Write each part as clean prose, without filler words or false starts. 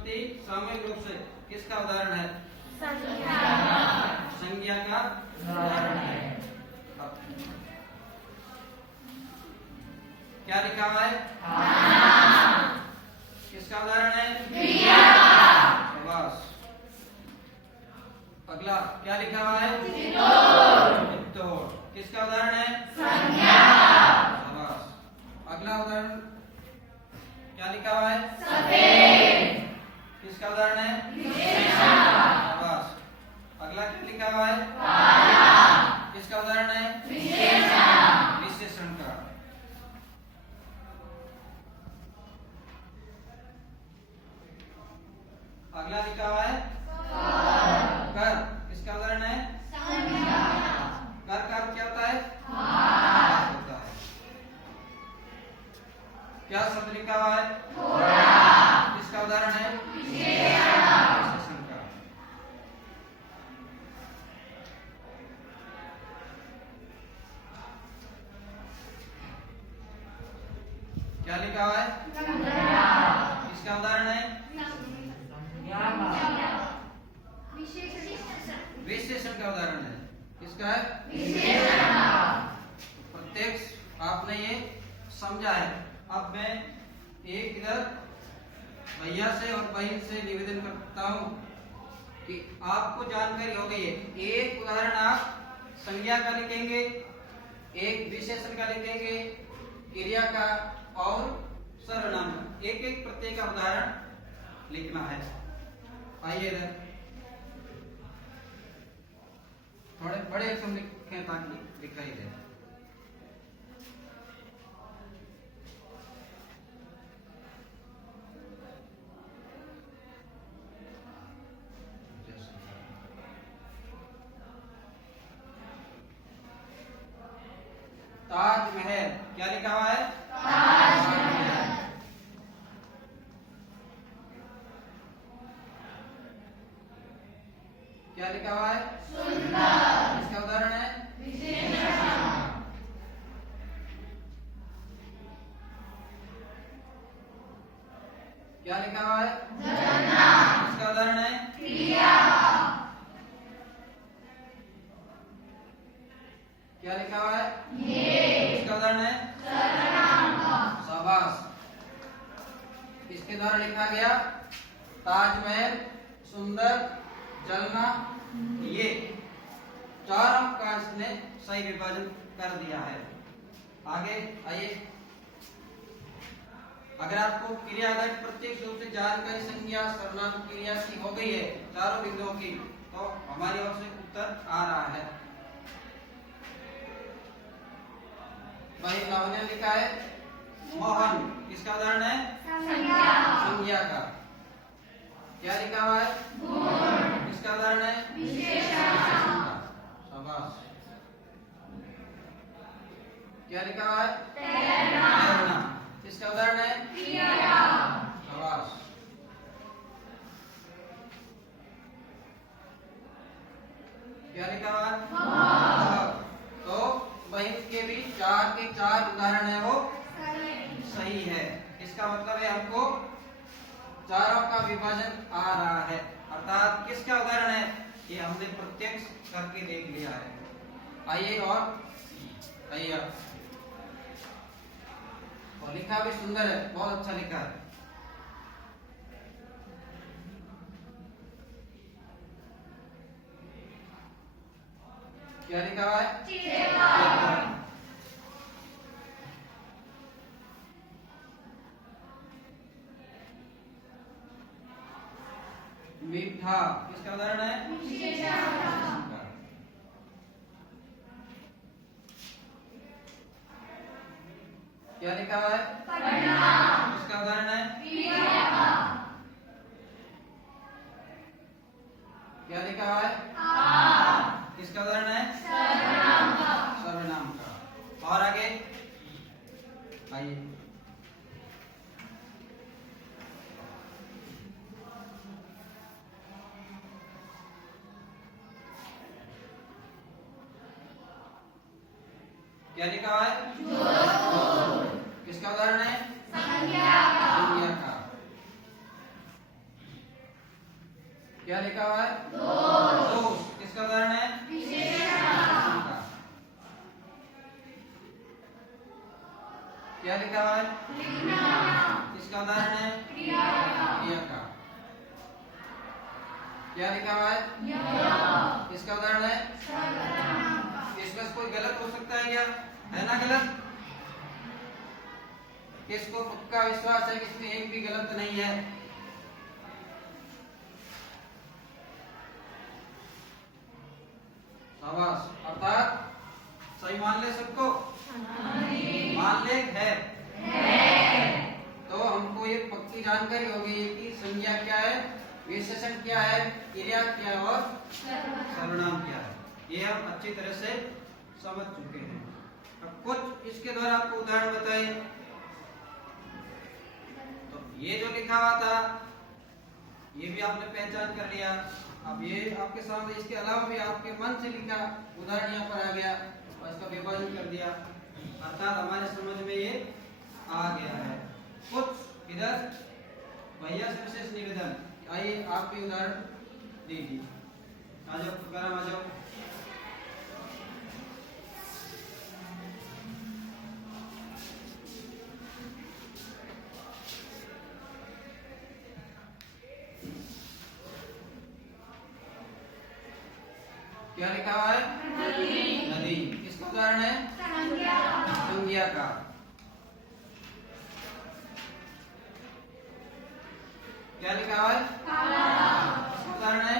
विभक्ति सामूहिक रूप से किसका उदाहरण है? संज्ञा का उदाहरण है। क्या लिखा हुआ है? किसका उदाहरण है? शाबाश। अगला क्या लिखा हुआ है? वित्तोड़। किसका उदाहरण है? शाबाश। अगला उदाहरण क्या लिखा हुआ है? किसका उदाहरण है? शाबाश। अगला क्या लिखा हुआ है? किसका उदाहरण है? विशेषण का। अगला लिखा हुआ है कर। किसका उदाहरण है? कर का अर्थ क्या होता है? होता है। क्या शब्द लिखा हुआ है? किसका उदाहरण है? विशेषण का। क्या लिखा हुआ है? किसका उदाहरण है? विशेषण का उदाहरण है। किसका है? प्रत्यक्ष आपने ये समझा है। अब मैं एक इधर भैया से और बहन से निवेदन करता हूँ कि आपको जानकारी हो गई है। एक उदाहरण आप संज्ञा का लिखेंगे, एक विशेषण का लिखेंगे, क्रिया का और सर्वनाम का। एक एक प्रत्यय का उदाहरण लिखना है। आइए इधर थोड़े बड़े अक्षर लिखें ताकि दिखाई दे। ताजमहल। क्या लिखा हुआ है? ताजमहल। क्या लिखा हुआ है? इसका उदाहरण है? क्या लिखा हुआ है? इसका उदाहरण है? क्या लिखा हुआ है? इसका उदाहरण है? शाबाश। इसके द्वारा लिखा गया ताजमहल, सुंदर, जलना, ये चारों का इसने सही विभाजन कर दिया है। आगे आइए। अगर आपको क्रिया आधारित प्रत्येक रूप से जानकारी संज्ञा सर्वनाम क्रिया की हो गई है चारों बिंदुओं की, तो हमारी ओर से उत्तर आ रहा है। वही लावण्य लिखा है मोहन। किसका उदाहरण है? संज्ञा का। क्या लिखा हुआ है? किसका उदाहरण है? विशेषण का। शाबाश। क्या लिखा हुआ है? तैरना। किसका उदाहरण है? शाबाश। क्या लिखा हुआ है? तो वही के भी चार के चार उदाहरण है वो सही है। इसका मतलब है हमको चारों का विभाजन आ रहा है। अर्थात किसका उदाहरण है? ये हमने प्रत्यक्ष करके देख लिया है। आइए और आइए। और लिखा भी सुंदर है, बहुत अच्छा लिखा है। क्या लिखा हुआ है? मीठा। किसका उदाहरण है? क्या लिखा हुआ है? किसका उदाहरण है? क्या लिखा हुआ है? किसका उदाहरण है? सर्वनाम का। और आगे आइए। क्या लिखा हुआ है? किसका उदाहरण है? संज्ञा का। क्या लिखा हुआ है? दोस्त। किसका उदाहरण है? विशेषण का। क्या लिखा हुआ है? किसका उदाहरण है? क्रिया का। क्या लिखा हुआ है? किसका उदाहरण है? इसमें कोई गलत हो सकता है क्या? है ना गलत? किसको पक्का विश्वास है कि इसमें एक भी गलत नहीं है? शाबाश। अर्थात सही मान ले सबको? मान ले है। तो हमको ये पक्की जानकारी हो गई कि संज्ञा क्या है, विशेषण क्या है, क्रिया क्या है और सर्वनाम क्या है। ये हम अच्छी तरह से समझ चुके हैं। अब कुछ इसके द्वारा आपको उदाहरण बताए। तो ये जो लिखा हुआ था ये भी आपने पहचान कर लिया। अब ये आपके सामने इसके अलावा भी आपके मन से लिखा उदाहरण यहाँ पर आ गया और इसका विभाजन कर दिया, अर्थात हमारे समझ में ये आ गया है। कुछ इधर भैया से विशेष निवेदन, आइए आप भी उदाहरण दीजिए। आ जाओ, गरम आ जाओ। क्या लिखा हुआ है? नदी। किसका उदाहरण है? संज्ञा का। क्या लिखा हुआ है? किसका उदाहरण है?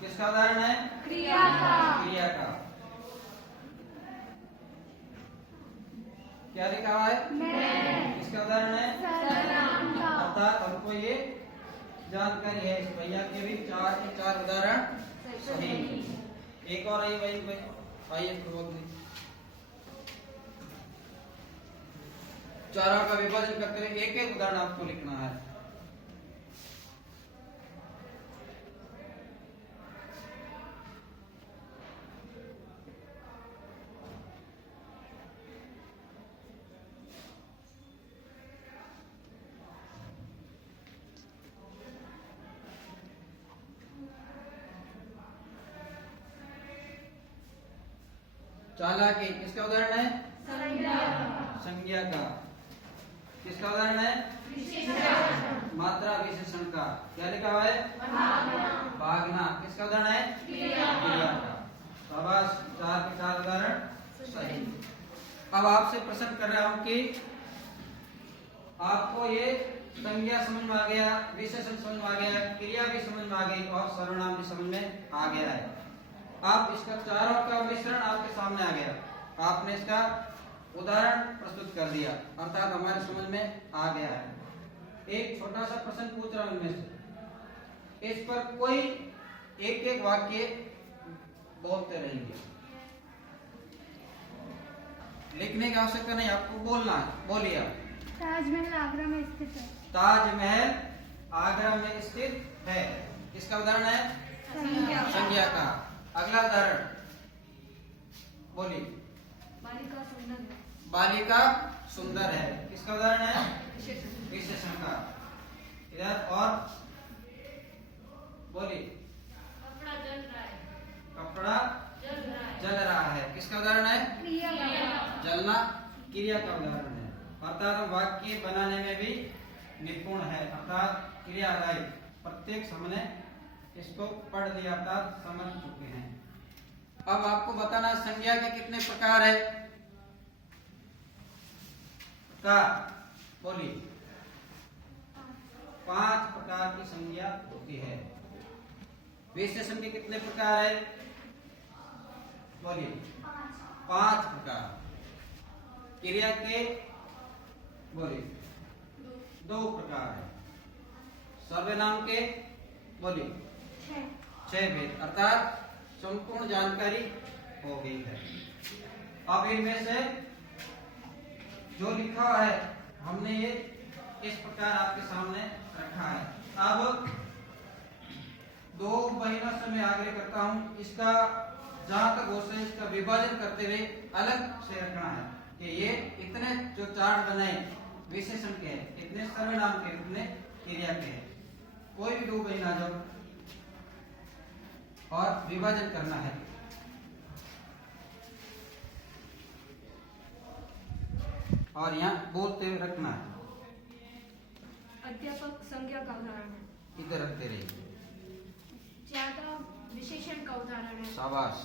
किसका उदाहरण है? क्रिया का। क्या लिखा हुआ है? किसका उदाहरण है? अर्थात हमको ये जानकारी है इस भैया के भी चार उदाहरण सही। एक और आइए भाई, आइए चारों का विभाजन करते हुए एक एक उदाहरण आपको लिखना है। चालाकी। किसका उदाहरण है? संज्ञा का। किसका उदाहरण है? मात्रा विशेषण का। क्या लिखा हुआ है? भागना। किसका उदाहरण है? क्रिया का। शाबाश, चार के चार उदाहरण सही। अब आपसे प्रश्न कर रहा हूं कि आपको ये संज्ञा समझ में आ गया, विशेषण समझ में आ गया, क्रिया भी समझ में आ गई और सर्वनाम भी समझ में आ गया है। आप इसका चारों का मिश्रण आपके सामने आ गया, आपने इसका उदाहरण प्रस्तुत कर दिया, अर्थात हमारे समझ में आ गया है। एक छोटा सा प्रश्न पूछ रहा हूं इनमें से, इस पर कोई एक एक वाक्य बोलते रहेंगे, लिखने की आवश्यकता नहीं, आपको बोलना है। बोलिए आप। ताजमहल आगरा में स्थित है। ताजमहल आगरा में स्थित है। इसका उदाहरण है? संज्ञा का। अगला उदाहरण बोलिए। बालिका सुंदर है। किसका उदाहरण है? विशेषण का। इधर और बोलिए। कपड़ा जल रहा है। किसका उदाहरण है? जलना क्रिया का उदाहरण है। अर्थात हम वाक्य बनाने में भी निपुण है, अर्थात क्रिया राइट प्रत्येक हमने इसको पढ़ लिया, अर्थात समझ चुके हैं। अब आपको बताना संज्ञा के कितने प्रकार है? बोलिए। 5 प्रकार की संज्ञा होती है। विशेषण के कितने प्रकार है? बोलिए। 5 प्रकार। क्रिया के बोलिए 2 प्रकार है। सर्वनाम के बोलिए 6 भेद, अर्थात संपूर्ण जानकारी हो गई है। अब इनमें से जो लिखा है हमने ये इस प्रकार आपके सामने रखा है। अब 2 बहिनों से मैं आग्रह करता हूं, इसका जहां तक हो सके इसका विभाजन करते हुए अलग से रखना है कि ये इतने जो चार्ट बनाए विशेषण के हैं, इतने सर्वनाम के, इतने क्रिया के हैं। कोई भी दो बहन आ जाओ और विभाजन करना है। और यहाँ बोलते हुए रखना है। अध्यापक संज्ञा का उदाहरण है। इधर रखते रहिए। ज्यादा विशेषण का उदाहरण है। शाबाश।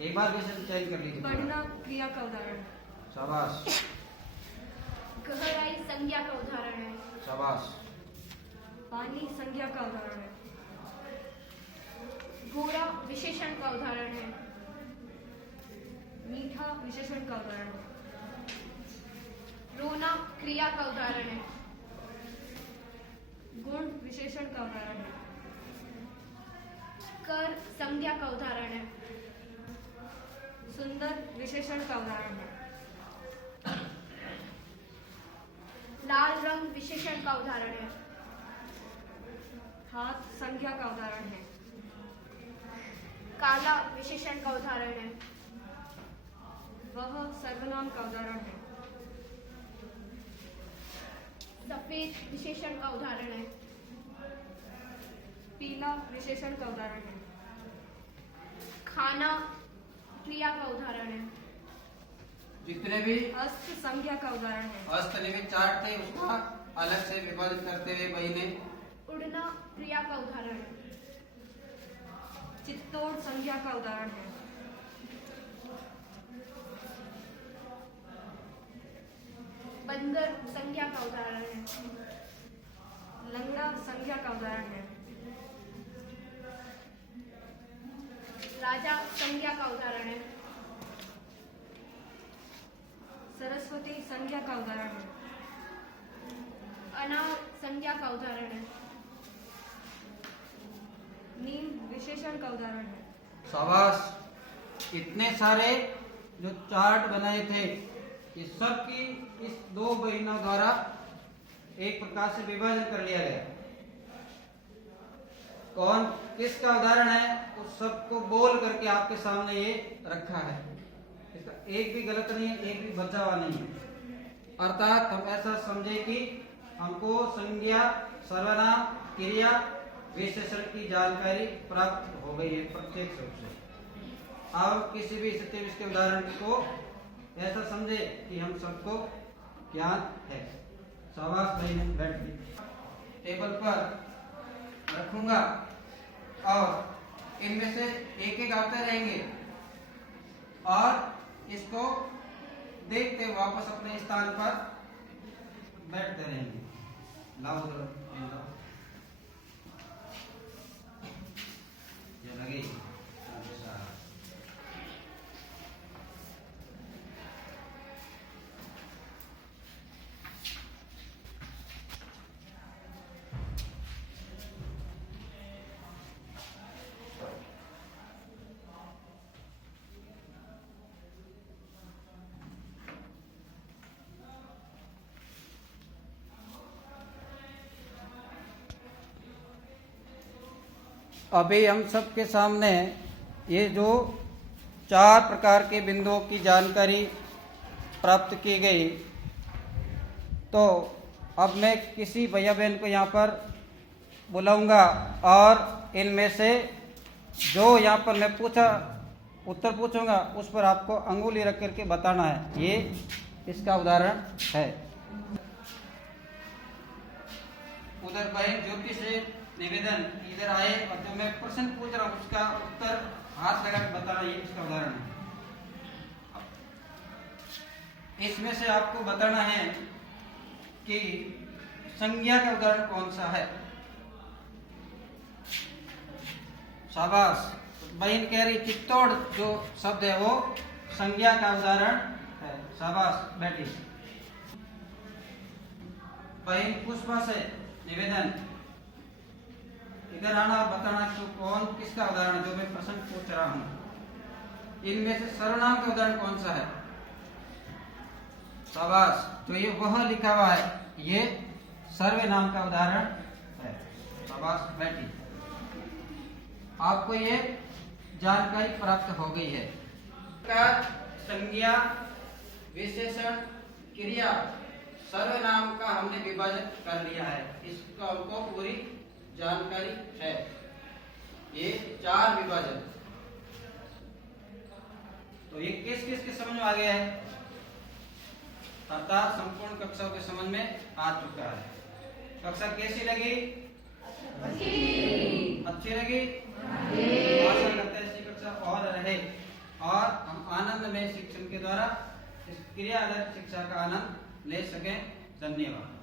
एक बार विशेषण चयन कर लीजिए। बढ़ना क्रिया का उदाहरण है। शाबाश। गहराई संज्ञा का उदाहरण है। शाबाश। पानी संज्ञा का उदाहरण है। घोड़ा विशेषण का उदाहरण है। मीठा विशेषण का उदाहरण है। रोना क्रिया का उदाहरण है। गुण विशेषण का उदाहरण है। कर संज्ञा का उदाहरण है। सुंदर विशेषण का उदाहरण है। लाल रंग विशेषण का उदाहरण है। हाथ संज्ञा का उदाहरण है। काला विशेषण का उदाहरण है। वह सर्वनाम का उदाहरण है। सफेद विशेषण का उदाहरण है। पीला विशेषण का उदाहरण है। खाना क्रिया का उदाहरण है। जितने भी हस्त संज्ञा का उदाहरण है। हस्तनिमित चार्ट थे उसका अलग से विभाजन करते हुए बहिने। उड़ना क्रिया का उदाहरण है। चित्तौड़ संज्ञा का उदाहरण है। बंदर संज्ञा का उदाहरण है। लंगड़ा संज्ञा का उदाहरण है। राजा संज्ञा का उदाहरण है। सरस्वती संज्ञा का उदाहरण है। अनार संज्ञा का उदाहरण है। नीम विशेषण का उदाहरण है। शाबाश। इतने सारे जो चार्ट बनाए थे ये सब की इस दो बहिनों द्वारा एक प्रकार से विभाजन कर लिया गया। कौन किसका उदाहरण है उस सबको बोल करके आपके सामने ये रखा है। इसका एक भी गलत नहीं है, एक भी बचा हुआ नहीं है। अर्थात हम ऐसा समझे कि हमको संज्ञा सर्वनाम क्रिया विशेषण की जानकारी प्राप्त हो गई है प्रत्यक्ष रूप से। अब किसी भी स्थिति इसके उदाहरण को ऐसा समझे कि हम सबको ज्ञान है। शाबाश भाई ने बैठ गई। टेबल पर रखूंगा और इनमें से एक एक आते रहेंगे और इसको देखते वापस अपने स्थान पर बैठते रहेंगे। लाओ ये लगे। अभी हम सबके सामने ये जो चार प्रकार के बिंदुओं की जानकारी प्राप्त की गई, तो अब मैं किसी भैया बहन को यहाँ पर बुलाऊंगा और इनमें से जो यहाँ पर मैं उत्तर पूछूंगा उस पर आपको अंगुली रख करके बताना है। ये इसका उदाहरण है। उधर बहन ज्योति से निवेदन इधर आए और जो मैं प्रश्न पूछ रहा हूँ उसका उत्तर हाथ लगा के बताना, ये इसका उदाहरण है। इसमें से आपको बताना है कि संज्ञा का उदाहरण कौन सा है। शाबाश। बहन कह रही चित्तौड़ जो शब्द है वो संज्ञा का उदाहरण है। शाबाश बेटी। बहन पुष्पा से निवेदन इधर आना और बताना कि कौन किसका उदाहरण जो मैं प्रश्न पूछ रहा हूं। इनमें से सर्वनाम का उदाहरण कौन सा है। शाबाश। तो ये वह लिखा हुआ है, ये सर्वनाम का उदाहरण है। शाबाश बेटी। आपको ये जानकारी प्राप्त हो गई है। संज्ञा विशेषण क्रिया सर्वनाम का हमने विभाजन कर लिया है, इसका हमको पूरी जानकारी है। ये 4 विभाजन, तो ये किस किस के समझ में आ गया है, अर्थात संपूर्ण कक्षाओं के समझ में आ चुका है। कक्षा कैसी लगी? अच्छी लगी? आशा करते हैं ऐसी कक्षा और रहे और हम आनंद में शिक्षण के द्वारा इस क्रिया आधारित शिक्षा का आनंद ले सकें। धन्यवाद।